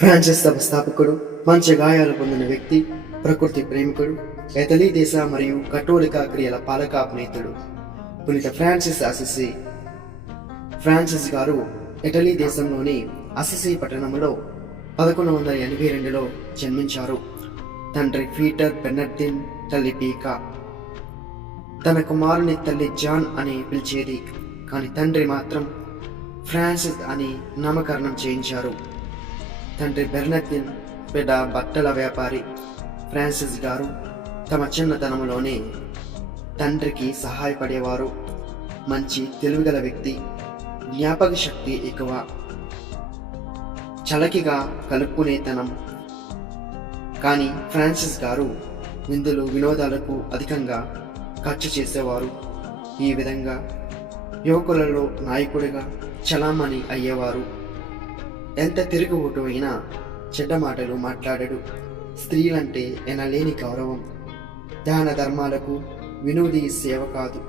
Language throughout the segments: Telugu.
ఫ్రాన్సిస్ వ్యవస్థాపకుడు, పంచగాయాలు పొందిన వ్యక్తి, ప్రకృతి ప్రేమికుడు, ఇటలీ దేశ మరియు కథోలిక క్రియల పాలకాపనేతుడు పునీత ఫ్రాన్సిస్ అసిసి. ఫ్రాన్సిస్ గారు ఇటలీ దేశంలోని అసిసి పట్టణంలో 1182లో జన్మించారు. తండ్రి పీటర్ బెనర్డిన్, తల్లి పీకా. తన కుమారుని తల్లి జాన్ అని పిలిచేది, కానీ తండ్రి మాత్రం ఫ్రాన్సిస్ అని నామకరణం చేయించారు. తండ్రి బెర్నర్డిన్ పెద్ద బట్టల వ్యాపారి. ఫ్రాన్సిస్ గారు తమ చిన్నతనంలోనే తండ్రికి సహాయపడేవారు. మంచి తెలివిగల వ్యక్తి, జ్ఞాపక శక్తి ఎక్కువ, చలకిగా కలుపుకునేతనం. కానీ ఫ్రాన్సిస్ గారు విందులు వినోదాలకు అధికంగా ఖర్చు చేసేవారు. ఈ విధంగా యువకులలో నాయకుడిగా చలామణి అయ్యేవారు. ఎంత తిరుగుబోటు అయినా చెడ్డ మాటలు మాట్లాడడు. స్త్రీలంటే ఎనలేని గౌరవం. దాన ధర్మాలకు వినోదీ సేవ కాదు.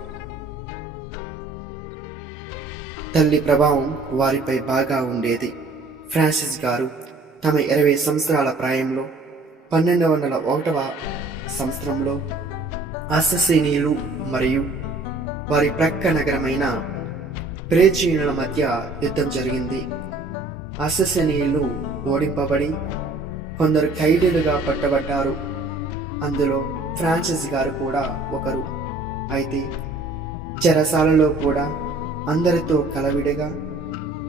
తల్లి ప్రభావం వారిపై బాగా ఉండేది. ఫ్రాన్సిస్ గారు తమ 20 సంవత్సరాల ప్రాయంలో 1201వ సంవత్సరంలో అస్ససీనీలు మరియు వారి ప్రక్క నగరమైన ప్రేచీనుల మధ్య యుద్ధం జరిగింది. అస్ససీనీయులు ఓడింపబడి కొందరు ఖైదీలుగా పట్టబడ్డారు. అందులో ఫ్రాన్సిస్ గారు కూడా ఒకరు. అయితే చెరసాలలో కూడా అందరితో కలవిడిగా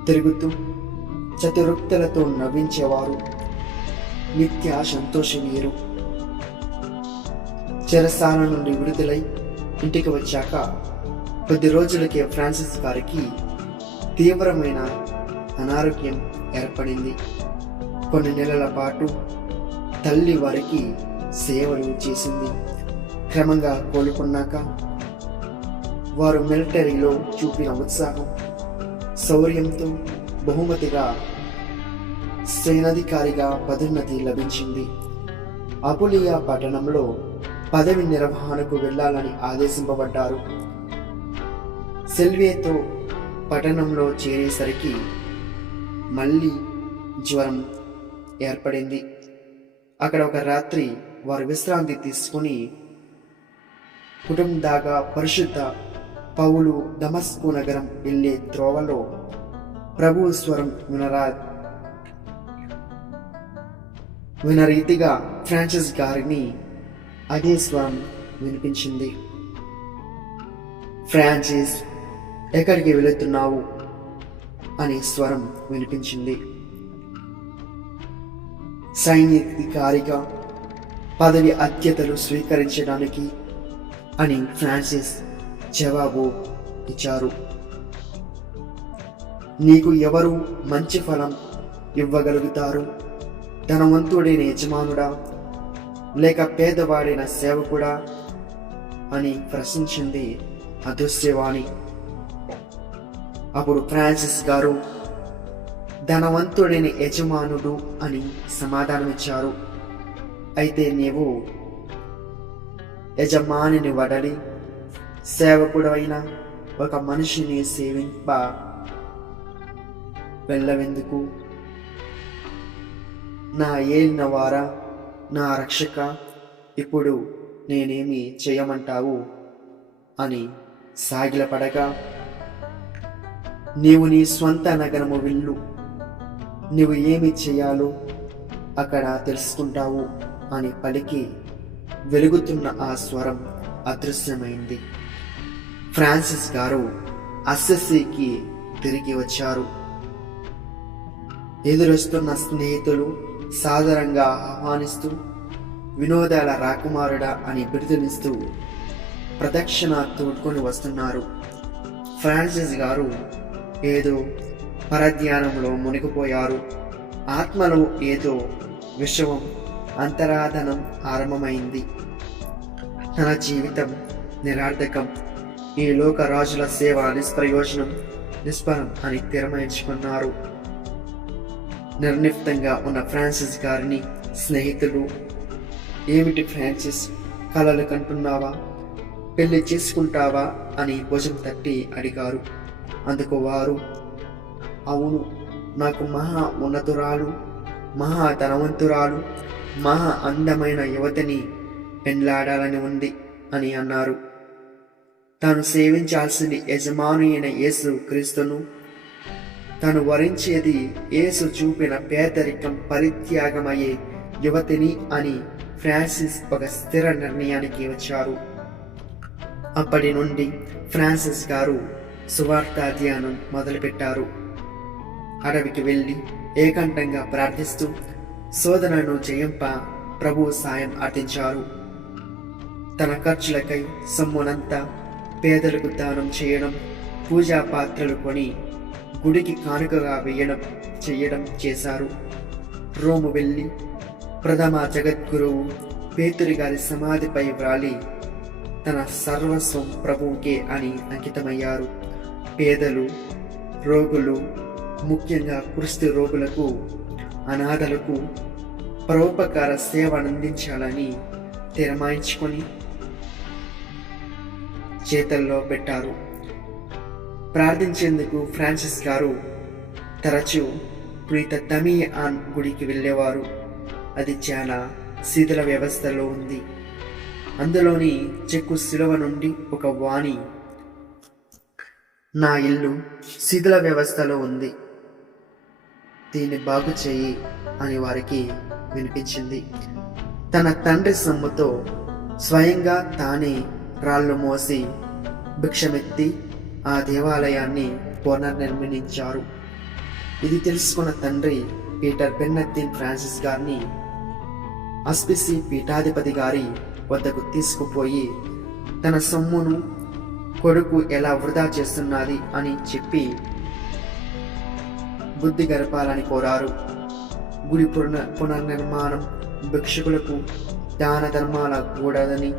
తిరుగుతూ చతురుక్తులతో నవ్వించేవారు. నిత్య సంతోషవీరు. చెరసాల నుండి విడుదలై ఇంటికి వచ్చాక కొద్ది రోజులకే ఫ్రాన్సిస్ గారికి తీవ్రమైన అనారోగ్యం ఏర్పడింది. కొన్ని నెలల పాటు తల్లి వారికి సేవలు చేసింది. క్రమంగా కోలుకున్నాక వారు మిలిటరీలో చూపిన ఉత్సాహం, శౌర్యంతో బహుమతిగా సేనాధికారిగా పదోన్నతి లభించింది. అపులియా పట్టణంలో పదవి నిర్వహణకు వెళ్లాలని ఆదేశింపబడ్డారు. సెల్వేతో పట్టణంలో చేరేసరికి మళ్ళీ జ్వరం ఏర్పడింది. అక్కడ ఒక రాత్రి వారు విశ్రాంతి తీసుకుని కుటుంబాగా పరిశుద్ధ పౌలు దమస్కు నగరం వెళ్ళే త్రోవలో ప్రభు స్వరం వినరీతిగా ఫ్రాన్సిస్ గారిని అదే స్వరం వినిపించింది. ఫ్రాన్సిస్, ఎక్కడికి వెళుతున్నావు అనే స్వరం వినిపించింది. సైనికారిగా పదవి అధ్యతలు స్వీకరించడానికి అని ఫ్రాన్సిస్ జవాబు ఇచ్చారు. నీకు ఎవరు మంచి ఫలం ఇవ్వగలుగుతారు? ధనవంతుడైన యజమానుడా లేక పేదవాడైన సేవకుడా అని ప్రశ్నించింది అదృశ్యవాణి. అప్పుడు ఫ్రాన్సిస్ గారు ధనవంతుడైన యజమానుడు అని సమాధానమిచ్చారు. అయితే నీవు యజమానిని వడలి సేవకుడు అయిన ఒక మనిషిని సేవింప వెళ్ళవెందుకు? నా ఏలినవారా, నా రక్షక, ఇప్పుడు నేనేమి చేయమంటావు అని సాగిలపడగా, నీవు నీ స్వంత నగరము వెళ్ళు, నీవు ఏమి చేయాలో అక్కడ తెలుసుకుంటావు అని పలికి వెలుగుతున్న ఆ స్వరం అదృశ్యమైంది. ఫ్రాన్సిస్ గారు అస్ససీకి తిరిగి వచ్చారు. ఎదురొస్తున్న స్నేహితులు సాదరంగా ఆహ్వానిస్తూ వినోదాల రాకుమారుడా అని బిరుదునిస్తూ ప్రదక్షిణ తోడ్కొని వస్తున్నారు. ఫ్రాన్సిస్ గారు ఏదో పరధ్యానంలో మునిగిపోయారు. ఆత్మలో ఏదో విషవం అంతరాధనం ఆరంభమైంది. తన జీవితం నిరర్థకం, ఈ లోక రాజుల సేవ నిష్ప్రయోజనం, నిష్ఫలం అని తీర్మానించుకున్నారు. నిర్లిప్తంగా ఉన్న ఫ్రాన్సిస్ గారిని స్నేహితులు, ఏమిటి ఫ్రాన్సిస్, కలలు కంటున్నావా? పెళ్లి చేసుకుంటావా అని భుజం తట్టి అడిగారు. అందుకు వారు, అవును, నాకు మహా ఉన్నతురాలు మహా ధనవంతురాలు, మహా అందమైన యువతిని పెండ్లాడాలని ఉంది అని అన్నారు. తాను సేవించాల్సింది యజమాని అయిన యేసు క్రీస్తును, తాను వరించేది యేసు చూపిన పేదరికం పరిత్యాగమయ్యే యువతిని అని ఫ్రాన్సిస్ ఒక స్థిర నిర్ణయానికి వచ్చారు. అప్పటి నుండి ఫ్రాన్సిస్ గారు సువార్త ధ్యానం మొదలుపెట్టారు. అడవికి వెళ్ళి ఏకాంతంగా ప్రార్థిస్తూ శోధనను జయింప ప్రభు సాయం అర్థించారు. తన ఖర్చులకై సొమ్మునంతా పేదలకు దానం చేయడం, పూజా పాత్రలు కొని గుడికి కానుకగా చేయడం చేశారు. రోము వెళ్ళి ప్రథమ జగద్గురువు పేతురు గారి సమాధిపై వ్రాలి తన సర్వస్వం ప్రభువుకే అని అంకితమయ్యారు. పేదలు, రోగులు, ముఖ్యంగా కుష్టు రోగులకు, అనాథలకు పరోపకార సేవ అందించాలని తీర్మానించుకొని చేతల్లో పెట్టారు. ప్రార్థించేందుకు ఫ్రాన్సిస్ గారు తరచూ పునీత దమియాన్ గుడికి వెళ్ళేవారు. అది చాలా శిథిల వ్యవస్థలో ఉంది. అందులోని చెక్కు శిలువ నుండి ఒక వాణి, నా ఇల్లు శిథిల వ్యవస్థలో ఉంది, దీన్ని బాగు చేయి అని వారికి వినిపించింది. తన తండ్రి సొమ్ముతో స్వయంగా తానే రాళ్ళు మోసి భిక్షమెత్తి ఆ దేవాలయాన్ని పునర్నిర్మించారు. ఇది తెలుసుకున్న తండ్రి పీటర్ బెన్నెత్తిన్ ఫ్రాన్సిస్ గారిని అస్పిసి పీఠాధిపతి గారి వద్దకు తీసుకుపోయి తన సొమ్మును కొడుకు ఎలా వృధా చేస్తున్నది అని చెప్పి బుద్ధి గడపాలని కోరారు. గుడి పునర్నిర్మాణం భిక్షకులకు దాన ధర్మాల కూడదని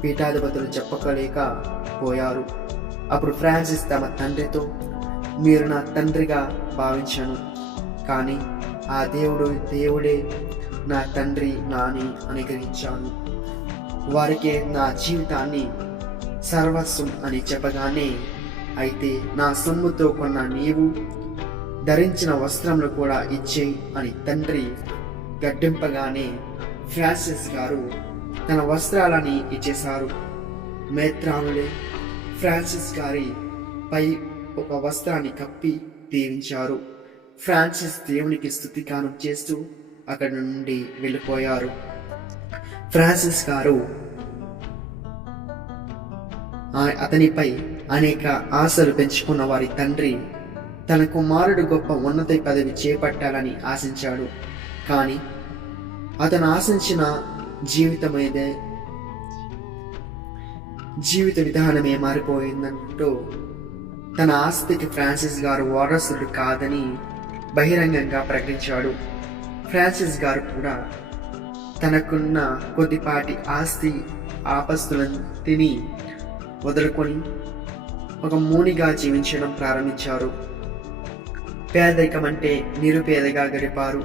పీఠాధిపతులు చెప్పలేకపోయారు. అప్పుడు ఫ్రాన్సిస్ తమ తండ్రితో, మీరు నా తండ్రిగా భావించాను, కానీ ఆ దేవుడే నా తండ్రి నాని అనుగ్రహించాను. వారికే నా జీవితాన్ని సర్వస్వం అని చెప్పగానే, అయితే నా సొమ్ముతో కొన్న నీవు ధరించిన వస్త్రములు కూడా ఇచ్చేయి అని తండ్రి గడ్డింపగానే ఫ్రాన్సిస్ గారు తన వస్త్రాలని ఇచ్చేశారు. మేత్రానులే ఫ్రాన్సిస్ గారి పై ఒక వస్త్రాన్ని కప్పి దీవించారు. ఫ్రాన్సిస్ దేవునికి స్తుతిగానం చేస్తూ అక్కడి నుండి వెళ్ళిపోయారు. ఫ్రాన్సిస్ గారు అతనిపై అనేక ఆశలు పెంచుకున్న వారి తండ్రి తన కుమారుడు గొప్ప ఉన్నత పదవి చేపట్టాలని ఆశించాడు. కానీ అతను ఆశించిన జీవిత విధానమే మారిపోయిందంటూ తన ఆస్తికి ఫ్రాన్సిస్ గారు వారసుడు కాదని బహిరంగంగా ప్రకటించాడు. ఫ్రాన్సిస్ గారు కూడా తనకున్న కొద్దిపాటి ఆస్తి ఆపస్తులను తిని వదులుకొని ఒక మూనిగా జీవించడం ప్రారంభించారు. పేదరికం అంటే నిరుపేదగా గడిపారు.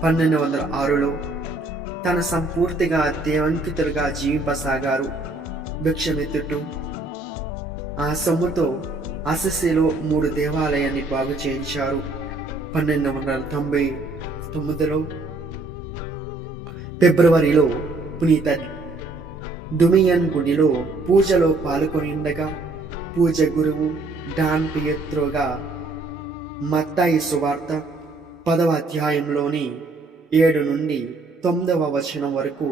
1206లో తన సంపూర్తిగా దేవంకితులుగా జీవింపసాగారు. భిక్షమెత్తుటూ ఆ సొమ్ముతో అసిసిలో 3 దేవాలయాన్ని బాగు చేయించారు. 1299లో ఫిబ్రవరిలో పునీత దుమియన్ గుడిలో పూజలో పాల్గొని ఉండగా పూజ గురువు డాన్ పియత్రోగా మత్తాయి సువార్త 10వ అధ్యాయంలోని 7 నుండి 9వ వచనం వరకు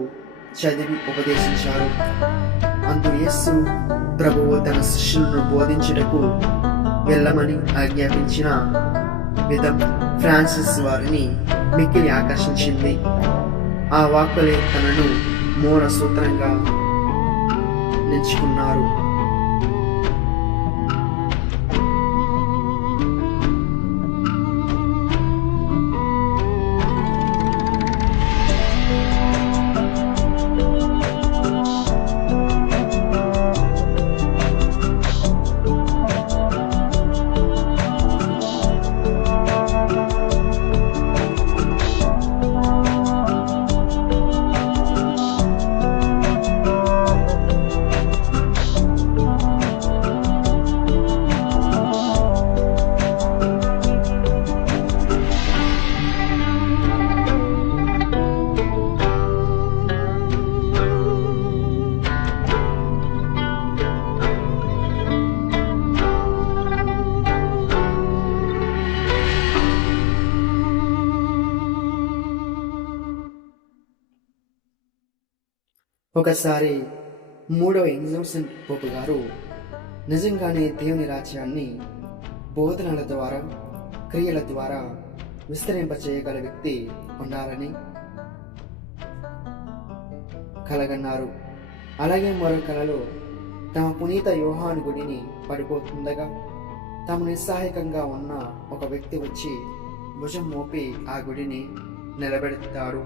చదివి ఉపదేశించారు. అందు యేసు ప్రభువు తన శిష్యులను బోధించుటకు వెళ్ళమని ఆజ్ఞాపించిన విధం ఫ్రాన్సిస్ వారిని మిక్కిలి ఆకర్షించింది. ఆ వాక్కులే తనను మూల సూత్రంగా నిలుచుకున్నారు. ఒకసారి మూడవ ఇన్నోసెంట్ పోపు గారు నిజంగానే దేవుని రాజ్యాన్ని బోధనల ద్వారా క్రియల ద్వారా విస్తరింపచేయగల వ్యక్తి ఉండాలని కలగన్నారు. అలాగే మరో కలలో తమ పునీత యోహాను గుడిని పడిపోతుండగా తాము నిస్సహాయకంగా ఉన్న ఒక వ్యక్తి వచ్చి భుజం మోపి ఆ గుడిని నిలబెడతాడు.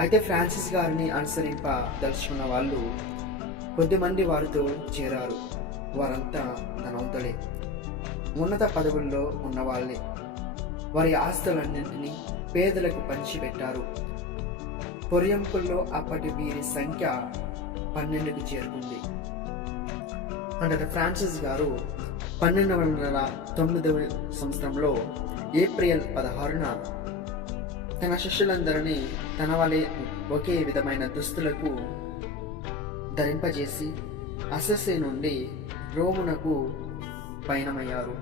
అయితే ఫ్రాన్సిస్ గారిని అనుసరింప దలుచుకున్న వాళ్ళు కొద్దిమంది వారితో చేరారు. వారంతా ధనవంతులే, ఉన్నత పదవుల్లో ఉన్నవాళ్ళే. వారి ఆస్తులన్నింటినీ పేదలకు పంచిపెట్టారు. పొరియంకుల్లో అప్పటి వీరి సంఖ్య 12కి చేరుకుంది. అంతట ఫ్రాన్సిస్ గారు 1209 సంవత్సరంలో ఏప్రిల్ 16న తన శిష్యులందరినీ తన వలె ఒకే విధమైన దుస్తులకు ధరింపజేసి అసెస్సీ నుండి రోమునకు పయనమయ్యారు.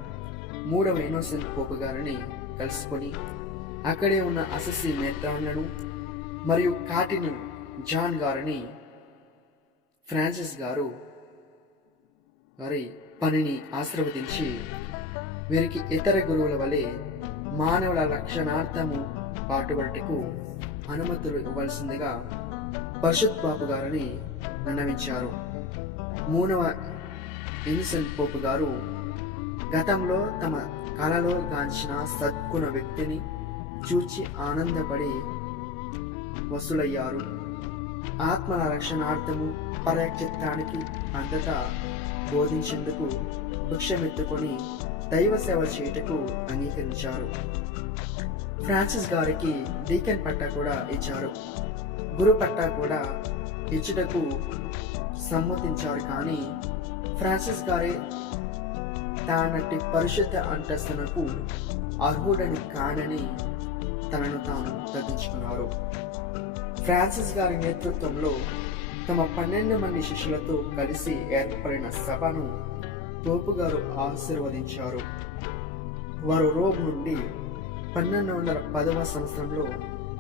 మూడవ ఇన్నోసెంట్ పోపు గారిని కలుసుకొని అక్కడే ఉన్న అసెస్సీ మేత్రాన్లను మరియు కాటిని జాన్ గారిని ఫ్రాన్సిస్ గారు వారి పనిని ఆశీర్వదించి వీరికి ఇతర గురువుల వలె మానవుల రక్షణార్థము పాటుపడుటకు అనుమతులు ఇవ్వాల్సిందిగా పరిషత్ బాబు గారిని విన్నవించారు. మూడవ ఇన్నోసెంట్ పోపు గారు గతంలో తమ కళలో గాంచిన సద్గుణ వ్యక్తిని చూచి ఆనందపడి వసూలయ్యారు. ఆత్మల రక్షణార్థము పర్యచిత్తానికి అంతటా బోధించేందుకు భిక్షమెత్తుకొని దైవ సేవ చేయుటకు అంగీకరించారు. ఫ్రాన్సిస్ గారికి డీకెన్ పట్టా కూడా ఇచ్చారు. గురు పట్టా కూడా ఇచ్చుటకు సమ్మతించారు. కానీ ఫ్రాన్సిస్ గారే తానటి పరిశుద్ధ అంతస్తునకు అర్హుడని కానని తనను తాను తగ్గించుకున్నారు. ఫ్రాన్సిస్ గారి నేతృత్వంలో తమ 12 మంది శిష్యులతో కలిసి ఏర్పడిన సభను పోపు గారు ఆశీర్వదించారు. వారు రోమ్ నుండి 1210వ సంవత్సరంలో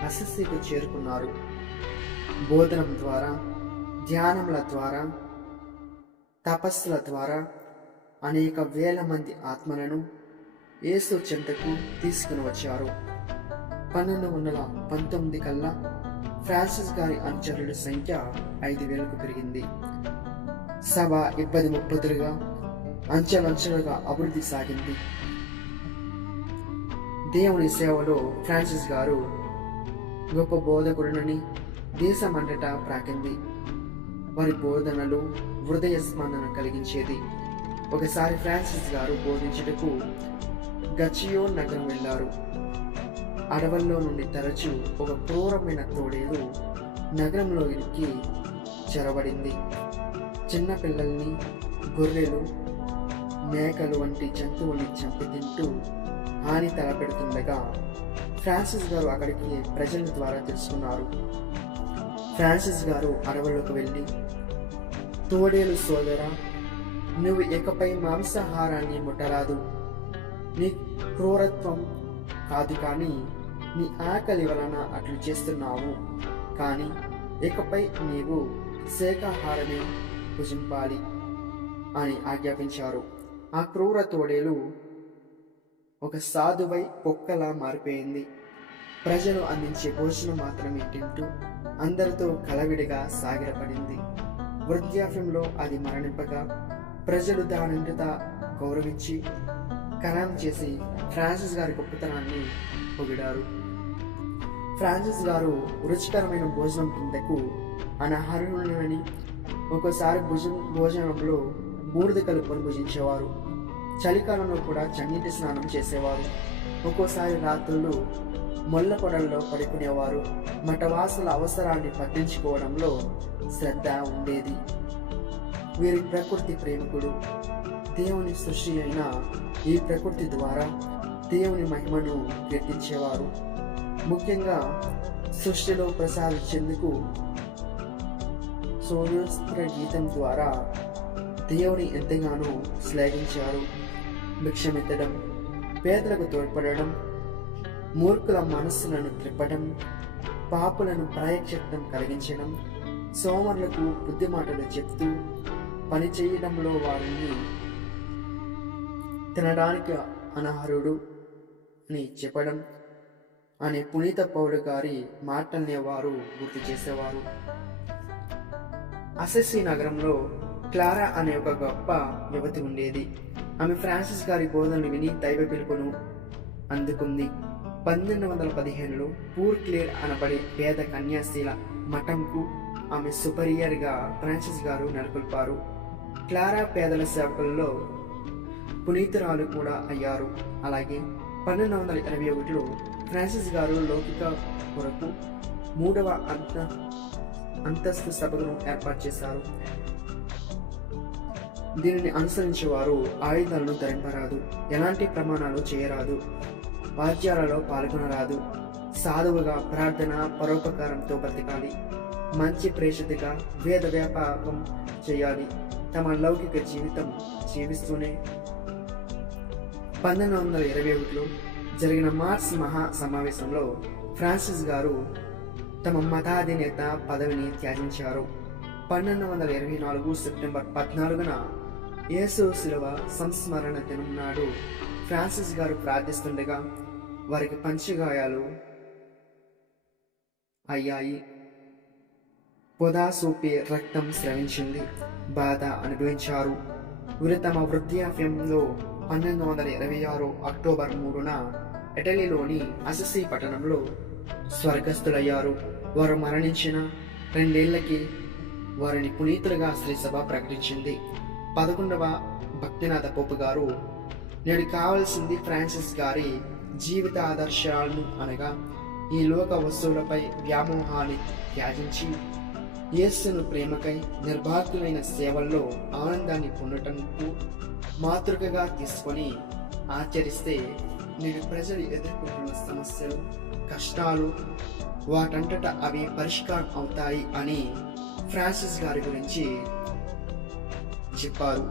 అసిస్సీకి చేరుకున్నారు. బోధనం ద్వారా, ధ్యానముల ద్వారా, తపస్సుల ద్వారా అనేక వేల మంది ఆత్మలను యేసు చెంతకు తీసుకుని వచ్చారు. 1219 కల్లా ఫ్రాన్సిస్ గారి అనుచరుల సంఖ్య 5000కు పెరిగింది. సభ ఇబ్బంది ముప్పదులుగా అంచెలంచెలుగా అభివృద్ధి సాగింది. దేవుని సేవలో ఫ్రాన్సిస్ గారు గొప్ప బోధకుడునని దేశమంతటా ప్రాకింది. వారి బోధనలు హృదయ స్పందన కలిగించేది. ఒకసారి ఫ్రాన్సిస్ గారు బోధించుటకు గచియో నగరం వెళ్లారు. అడవుల్లో నుండి తరచూ ఒక క్రూరమైన తోడేలు నగరంలోకి చొరబడింది. చిన్న పిల్లల్ని, గొర్రెలు, మేకలు వంటి జంతువుల్ని చంపి తింటూ హాని తలపెడుతుండగా ఫ్రాన్సిస్ గారు అక్కడికి ప్రజల ద్వారా తెలుసుకున్నారు. ఫ్రాన్సిస్ గారు అడవుల్లోకి వెళ్ళి, తోడేలు సోదరా, నువ్వు ఇకపై మాంసాహారాన్ని ముట్టరాదు. నీ క్రూరత్వం కాదు, కానీ నీ ఆకలి వలన అట్లు చేస్తున్నావు. కానీ ఇకపై నీవు శాకాహారమే భుజింపాలి అని ఆజ్ఞాపించారు. ఆ క్రూర తోడేలు ఒక సాధువై కుక్కలా మారిపోయింది. ప్రజలు అందించే భోజనం మాత్రమే తింటూ అందరితో కలవిడిగా సాగిలపడింది. వృద్ధాప్యంలో అది మరణింపగా ప్రజలు దానంతటా గౌరవించి ఖననం చేసి ఫ్రాన్సిస్ గారి గొప్పతనాన్ని పొగిడారు. ఫ్రాన్సిస్ గారు రుచికరమైన భోజనం కిందకు అనర్హులని, ఒక్కోసారి భోజనంలో బూడిద కలుపుకొని భుజించేవారు. చలికాలంలో కూడా చన్నీటి స్నానం చేసేవారు. ఒక్కోసారి రాత్రులు మొల్ల పొడల్లో పడుకునేవారు. మఠవాసుల అవసరాన్ని పట్టించుకోవడంలో శ్రద్ధ ఉండేది. వీరి ప్రకృతి ప్రేమికుడు. దేవుని సృష్టి అయిన ఈ ప్రకృతి ద్వారా దేవుని మహిమను కీర్తించేవారు. ముఖ్యంగా సృష్టిలో ప్రసాదించేందుకు సూర్యోస్త్ర గీతం ద్వారా దేవుని ఎంతగానో శ్లాఘించారు. భిక్షమెత్తడం, పేదలకు తోడ్పడడం, మూర్ఖుల మనస్సులను త్రిప్పడం, పాపులను ప్రాయశ్చిత్తం కలిగించడం, సోమరులకు బుద్ధి మాటలు చెప్తూ పని చేయడంలో వారిని తినడానికి అనర్హుడు అని చెప్పడం అనే పునీత పౌలు గారి మాటల్ని వారు గుర్తు చేసేవారు. అసెస్సీ నగరంలో క్లారా అనే ఒక గొప్ప యువతి ఉండేది. ఆమె ఫ్రాన్సిస్ గారి బోధనలు విని దైవ పిలుపును అందుకుంది. 1815లో పూర్ క్లేర్ అనబడే పేద కన్యాశీల మఠంకు ఆమె సుపీరియర్గా ఫ్రాన్సిస్ గారు నెలకొల్పారు. క్లారా పేదల సేవకుల్లో పునీతురాలు కూడా అయ్యారు. అలాగే 1821లో ఫ్రాన్సిస్ గారు లౌకిక కొరకు 3వ అంతస్తు సభను ఏర్పాటు చేశారు. దీనిని అనుసరించే వారు ఆయుధాలను ధరింపరాదు, ఎలాంటి ప్రమాణాలు చేయరాదు, వాద్యాలలో పాల్గొనరాదు, సాధువుగా ప్రార్థన పరోపకారంతో బ్రతకాలి, మంచి ప్రేషితగా వేద వ్యాపకం చేయాలి, తమ లౌకిక జీవితం జీవిస్తూనే 1821లో జరిగిన మార్స్ మహా సమావేశంలో ఫ్రాన్సిస్ గారు తమ మతాధినేత పదవిని త్యజించారు. 1824 సెప్టెంబర్ 14న యేసు శిలువ సంస్మరణ దినం నాడు ఫ్రాన్సిస్ గారు ప్రార్థిస్తుండగా వారికి పంచగాయాలు అయ్యాయి. పొదాసూపి రక్తం స్రవించింది, బాధ అనుభవించారు. వీరు తమ వృద్ధాప్యంలో 1826 అక్టోబర్ 3న ఇటలీలోని అసిసి పట్టణంలో స్వర్గస్థులయ్యారు. వారు మరణించిన 2 ఏళ్లకి వారిని పునీతులుగా శ్రీసభ ప్రకటించింది. 11వ భక్తినాథ పోపు గారు నేడు కావలసింది ఫ్రాన్సిస్ గారి జీవిత ఆదర్శాలను అనగా ఈ లోక వస్తువులపై వ్యామోహాన్ని త్యాజించి యేసును ప్రేమకై నిర్భాగ్యులైన సేవల్లో ఆనందాన్ని పొందటంకు మాతృకగా తీసుకొని ఆచరిస్తే నేడు ప్రజలు ఎదుర్కొంటున్న సమస్యలు కష్టాలు వాటంతట అవి పరిష్కారం అవుతాయి అని ఫ్రాన్సిస్ గారి గురించి చెప్పారు.